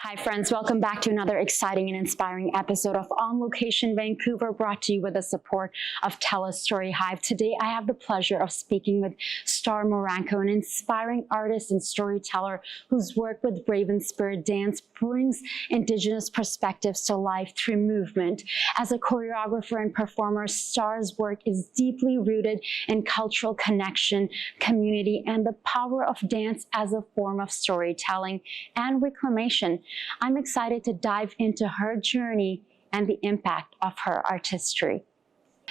Hi friends, welcome back to another exciting and inspiring episode of On Location Vancouver, brought to you with the support of TELUS STORYHIVE. Today I have the pleasure of speaking with Starr Muranko, an inspiring artist and storyteller whose work with Raven Spirit Dance brings Indigenous perspectives to life through movement. As a choreographer and performer, Starr's work is deeply rooted in cultural connection, community, and the power of dance as a form of storytelling and reclamation. I'm excited to dive into her journey and the impact of her artistry.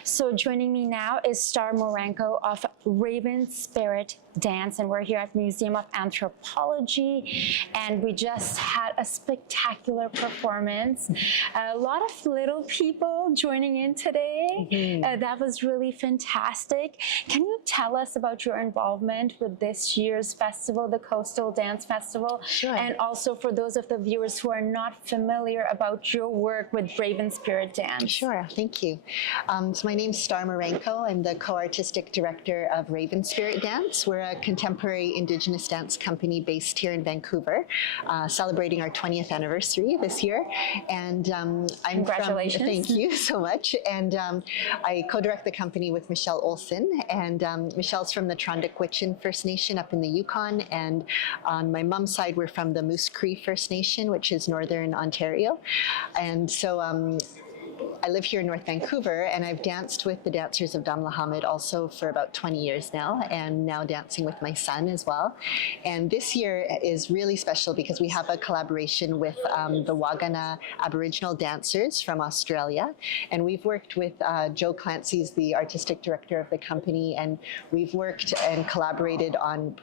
So joining me now is Starr Muranko of Raven Spirit Dance, and we're here at Museum of Anthropology, and we just had a spectacular performance. A lot of little people joining in today. That was really fantastic. Can you tell us about your involvement with this year's festival, the Coastal Dance Festival? Sure. And also for those of the viewers who are not familiar about your work with Raven Spirit Dance. Sure, thank you. So my name's Starr Muranko. I'm the co-artistic director of Raven Spirit Dance. We're a contemporary Indigenous dance company based here in Vancouver, celebrating our 20th anniversary this year. And I'm Congratulations. Thank you so much. And I co-direct the company with Michelle Olson. And Michelle's from the Trondikwitchin First Nation up in the Yukon. And on my mom's side, we're from the Moose Cree First Nation, which is Northern Ontario. And so I live here in North Vancouver, and I've danced with the dancers of Damlahamid also for about 20 years now, and now dancing with my son as well. And this year is really special because we have a collaboration with the Wagana Aboriginal dancers from Australia, and we've worked with Joe Clancy's the artistic director of the company, and we've worked and collaborated on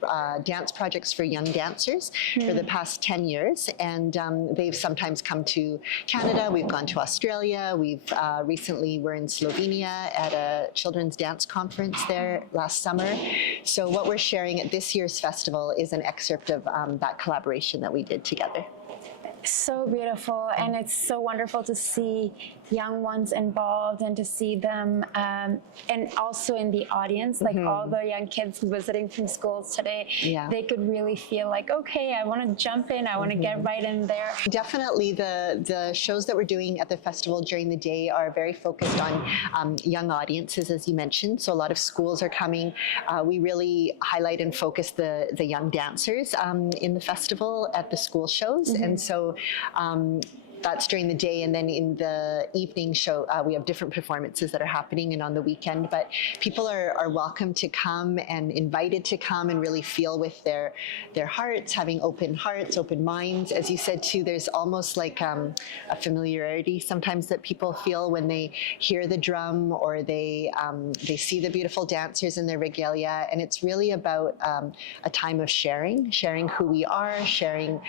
dance projects for young dancers for the past 10 years, and they've sometimes come to Canada, we've gone to Australia, we've recently were in Slovenia at a children's dance conference there last summer. So what we're sharing at this year's festival is an excerpt of that collaboration that we did together. So beautiful, and it's so wonderful to see young ones involved and to see them and also in the audience, like all the young kids visiting from schools today, they could really feel like, okay, I want to jump in, I want to get right in there. Definitely the shows that we're doing at the festival during the day are very focused on young audiences, as you mentioned. So a lot of schools are coming. We really highlight and focus the young dancers in the festival at the school shows. And so that's during the day, and then in the evening show we have different performances that are happening, and on the weekend. But people are welcome to come and invited to come and really feel with their hearts, having open hearts, open minds. As you said too, there's almost like a familiarity sometimes that people feel when they hear the drum or they see the beautiful dancers in their regalia, and it's really about a time of sharing who we are, sharing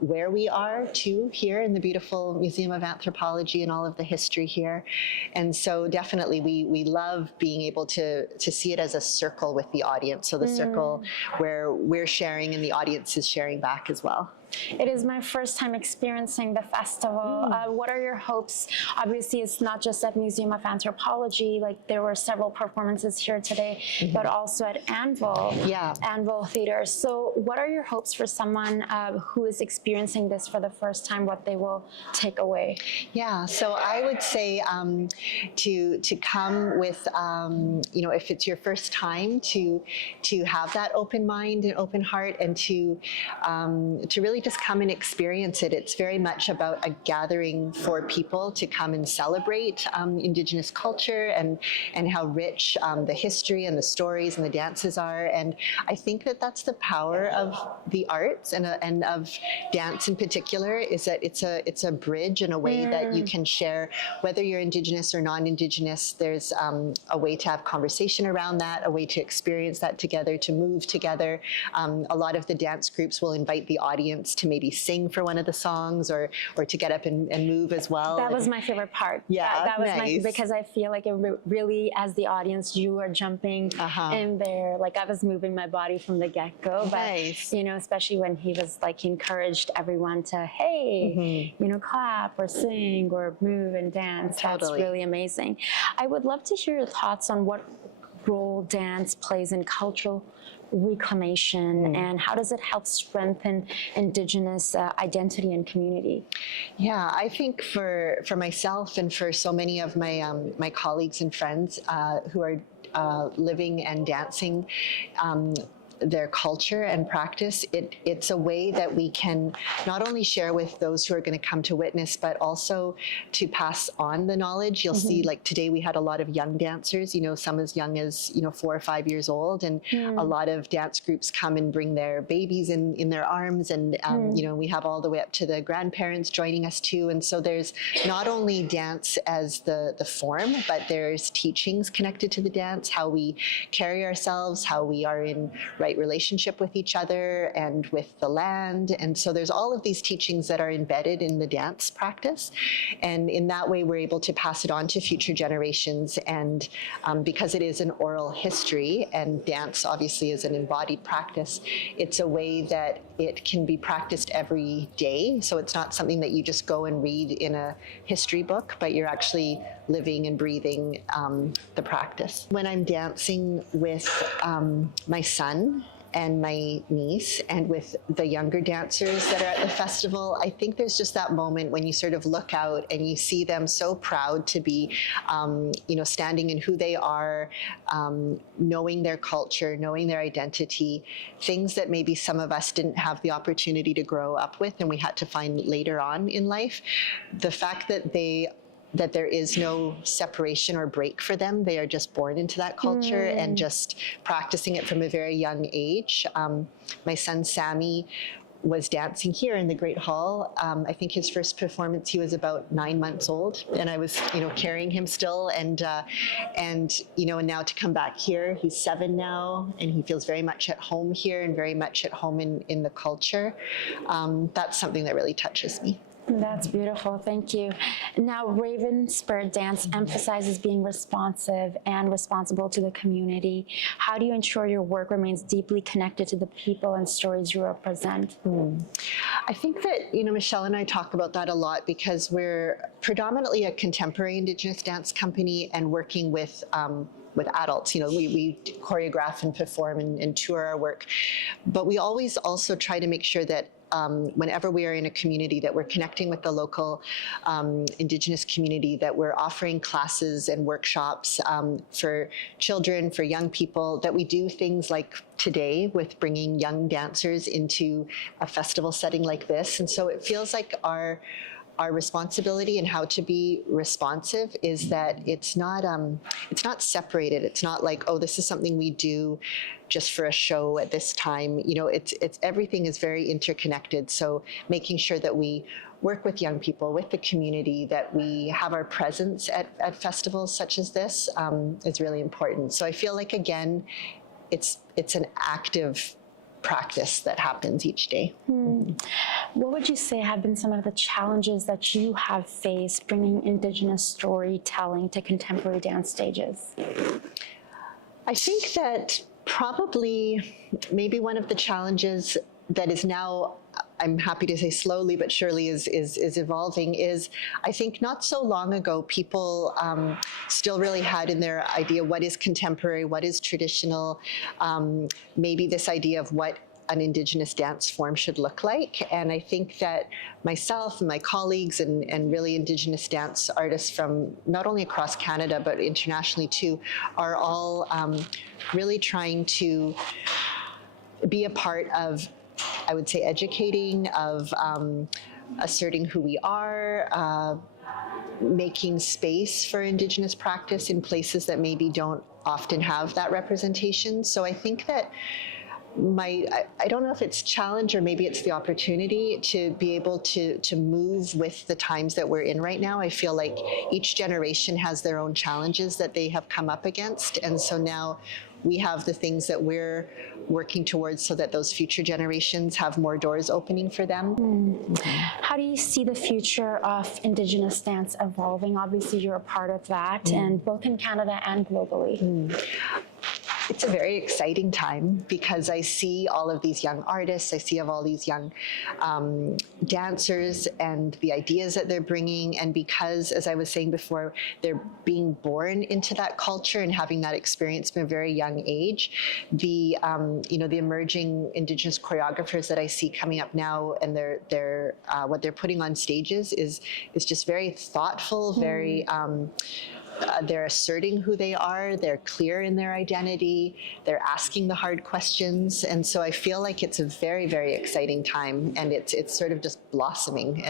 where we are too, here in the beautiful Museum of Anthropology and all of the history here. And so definitely we love being able to see it as a circle with the audience. So the circle where we're sharing and the audience is sharing back as well. It is my first time experiencing the festival. What are your hopes? Obviously, it's not just at Museum of Anthropology, like there were several performances here today, but also at Anvil, Anvil Theater. So what are your hopes for someone who is experiencing this for the first time, what they will take away? Yeah, so I would say to come with, you know, if it's your first time, to have that open mind and open heart, and to really just come and experience it. It's very much about a gathering for people to come and celebrate Indigenous culture and how rich the history and the stories and the dances are. And I think that that's the power of the arts and of dance in particular, is that it's a bridge and a way that you can share, whether you're Indigenous or non-Indigenous. There's a way to have conversation around that, a way to experience that together, to move together. A lot of the dance groups will invite the audience to maybe sing for one of the songs, or to get up and move as well. That was my favorite part. Yeah, that was nice. Because I feel like it really, as the audience, you are jumping in there. Like I was moving my body from the get-go, but you know, especially when he was like, he encouraged everyone to, hey, you know, clap or sing or move and dance. That's really amazing. I would love to hear your thoughts on what role dance plays in cultural reclamation, and how does it help strengthen Indigenous identity and community? Yeah, I think for myself and for so many of my my colleagues and friends who are living and dancing their culture and practice, it's a way that we can not only share with those who are going to come to witness, but also to pass on the knowledge. You'll see, like today we had a lot of young dancers, you know, some as young as, you know, 4 or 5 years old, and a lot of dance groups come and bring their babies in their arms, and you know, we have all the way up to the grandparents joining us too. And so there's not only dance as the form, but there's teachings connected to the dance, how we carry ourselves, how we are in right relationship with each other and with the land. And so there's all of these teachings that are embedded in the dance practice. And in that way, we're able to pass it on to future generations. And because it is an oral history and dance obviously is an embodied practice, it's a way that it can be practiced every day. So it's not something that you just go and read in a history book, but you're actually living and breathing the practice. When I'm dancing with my son and my niece and with the younger dancers that are at the festival, I think there's just that moment when you sort of look out and you see them so proud to be, you know, standing in who they are, knowing their culture, knowing their identity, things that maybe some of us didn't have the opportunity to grow up with and we had to find later on in life. The fact that there is no separation or break for them. They are just born into that culture and just practicing it from a very young age. My son, Sammy, was dancing here in the Great Hall. I think his first performance, he was about 9 months old, and I was, you know, carrying him still. And you know, and now to come back here, he's 7 now, and he feels very much at home here and very much at home in the culture. That's something that really touches me. That's beautiful. Thank you. Now, Raven Spirit Dance emphasizes being responsive and responsible to the community. How do you ensure your work remains deeply connected to the people and stories you represent? I think that, you know, Michelle and I talk about that a lot because we're predominantly a contemporary Indigenous dance company and working with adults. You know, we choreograph and perform and tour our work, but we always also try to make sure that whenever we are in a community that we're connecting with the local Indigenous community, that we're offering classes and workshops for children, for young people, that we do things like today with bringing young dancers into a festival setting like this. And so it feels like our responsibility and how to be responsive is that it's not separated. It's not like, oh, this is something we do just for a show at this time. You know, it's everything is very interconnected. So making sure that we work with young people, with the community, that we have our presence at festivals such as this is really important. So I feel like, again, it's an active practice that happens each day. What would you say have been some of the challenges that you have faced bringing Indigenous storytelling to contemporary dance stages? I think that probably maybe one of the challenges that is now, I'm happy to say slowly but surely is evolving, is I think not so long ago people still really had in their idea what is contemporary, what is traditional, maybe this idea of what an Indigenous dance form should look like. And I think that myself and my colleagues and really Indigenous dance artists from not only across Canada but internationally too are all really trying to be a part of, I would say, educating, of asserting who we are, making space for Indigenous practice in places that maybe don't often have that representation. So I think that I don't know if it's challenge or maybe it's the opportunity to be able to move with the times that we're in right now. I feel like each generation has their own challenges that they have come up against. And so now we have the things that we're working towards so that those future generations have more doors opening for them. How do you see the future of Indigenous dance evolving? Obviously, you're a part of that, and both in Canada and globally. It's a very exciting time because I see all of these young artists, I see of all these young dancers and the ideas that they're bringing. And because, as I was saying before, they're being born into that culture and having that experience from a very young age, the emerging Indigenous choreographers that I see coming up now, and what they're putting on stages is just very thoughtful, very they're asserting who they are, they're clear in their identity, they're asking the hard questions. And so I feel like it's a very, very exciting time, and it's sort of just blossoming.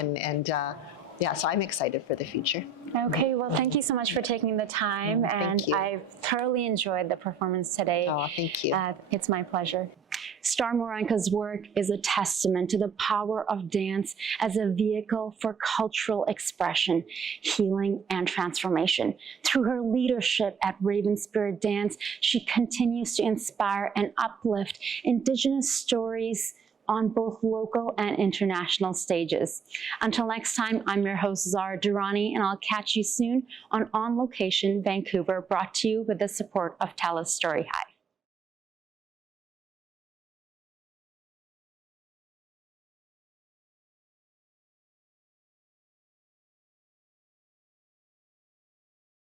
So I'm excited for the future. Okay, well, thank you so much for taking the time, and I've thoroughly enjoyed the performance today. Oh, thank you. It's my pleasure. Starr Muranko's work is a testament to the power of dance as a vehicle for cultural expression, healing, and transformation. Through her leadership at Raven Spirit Dance, she continues to inspire and uplift Indigenous stories on both local and international stages. Until next time, I'm your host, Zara, and I'll catch you soon on Location Vancouver, brought to you with the support of TELUS STORYHIVE.